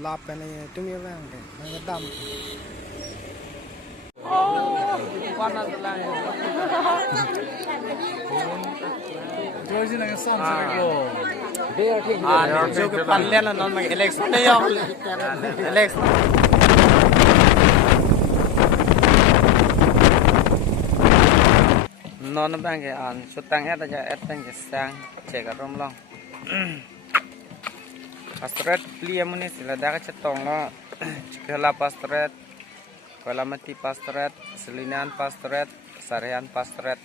lapan na itu mi bang deh, ngadam. Panas lang. George nang sunset ko. जो के पल्ले ना नॉन में इलेक्शन नहीं हो इलेक्शन नॉन बैंक है आन सुतंग है तो जा एतंग के sang cek rom long pastret plia munis la daga cetong lo cikala pastret kola mati pastret selinan pastret sarian pastret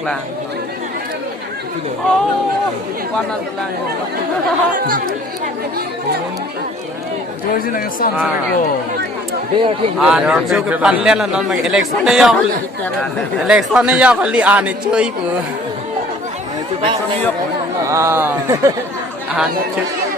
lang panas lang George nang sunset ko. जो के पल्ले ना नॉन में इलेक्शन नहीं हो खाली आने चाहिए पु आने चाहिए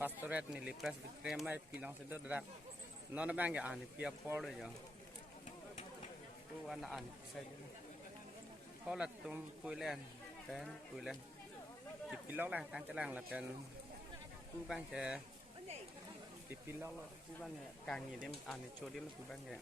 pastoret ni li presbyterian mai pilang sedot dak non bang ke ani pia por yo tu ana ani sai ni kola tum puilen pen puilen di pilang lah tang telang lah pen tu bang ke di pilang lo tu bang ya kang ni dem ani chodim tu bang ya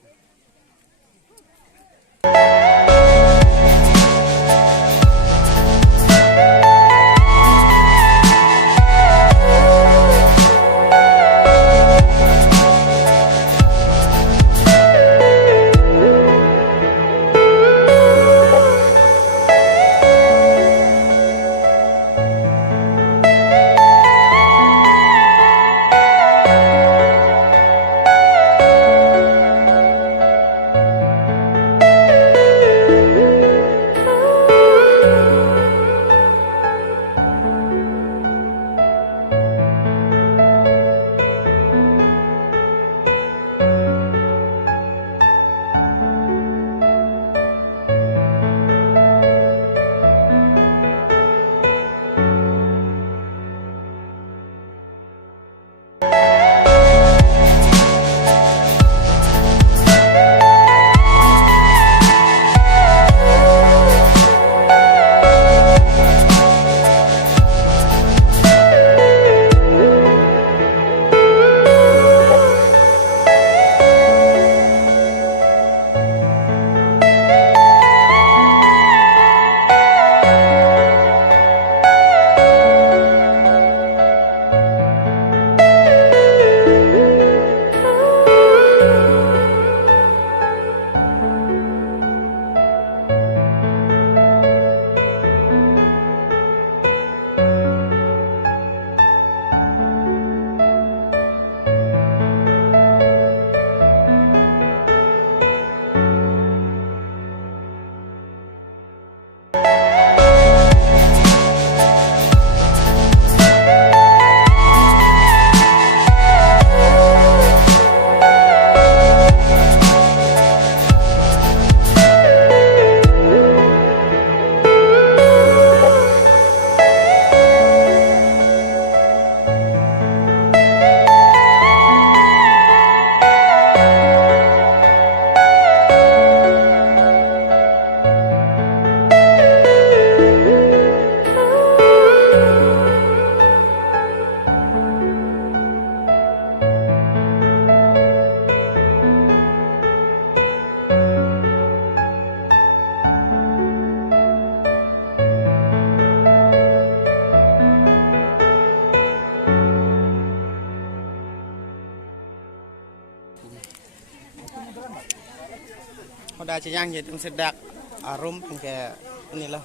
Dah cayang je tung sedak arum ke ni lah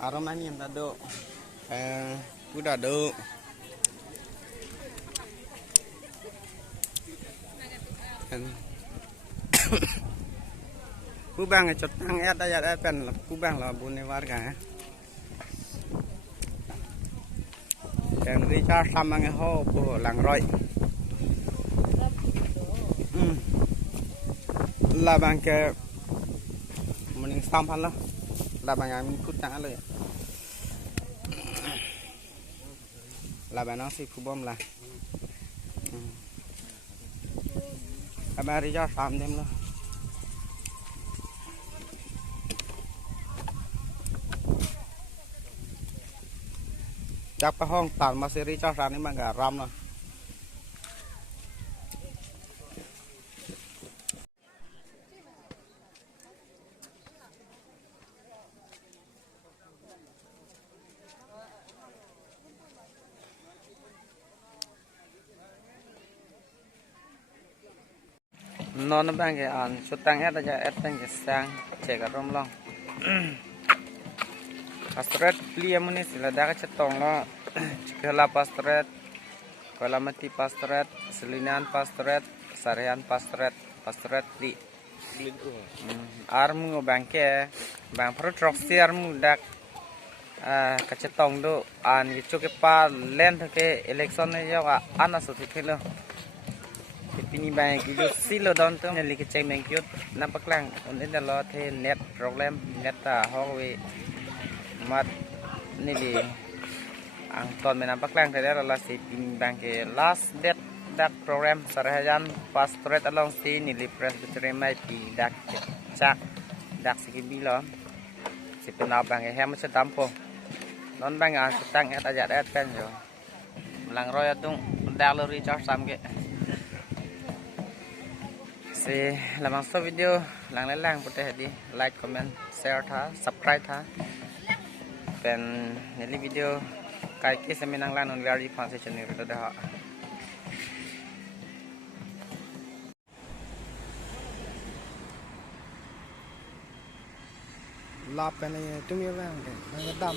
arum ani yang tado udah do kubang cot tang et ayat pen kubang lah bune warga dan Richard sama ngeho po lang roy là bằng cái mình xong hết rồi là bằng ngày mình cút trảเลยlà bạn nó sẽ phụ bom là bà đi cho xong thêm luôn chắc cáiห้องตัดมาซีรีส์cho xongนี่มันก็รำเลย non bang ke an sutang et aja et bang ke sang cek arom long pastret plia munis la daga cetong lo cikala pastret kola mati pastret selinan pastret sarean pastret pastret pli armu bang ke bang pro troxi armu dak kacetong do an gichuke pa len ke election ne ya ana so thilo Pini bang gitu silo don tuh nyali keceng mengkiut nampak lang untuk dah lo the net program net ta Huawei mat ni li ang ton menampak lang tadi adalah si bimbang ke last date dak program sarahayan pastoret along si nili presbytery mai pi dak cak dak sigi bilo si penabang ke hem sedampo non bang ang setang et aja et kan yo lang roy atung dak lo recharge sam ke si lamang so video lang lang putih di like comment share tha subscribe tha dan nili video kai ke seminang lan on very transition ni dah dah lap kan ni tu mi bang deh, nang dam.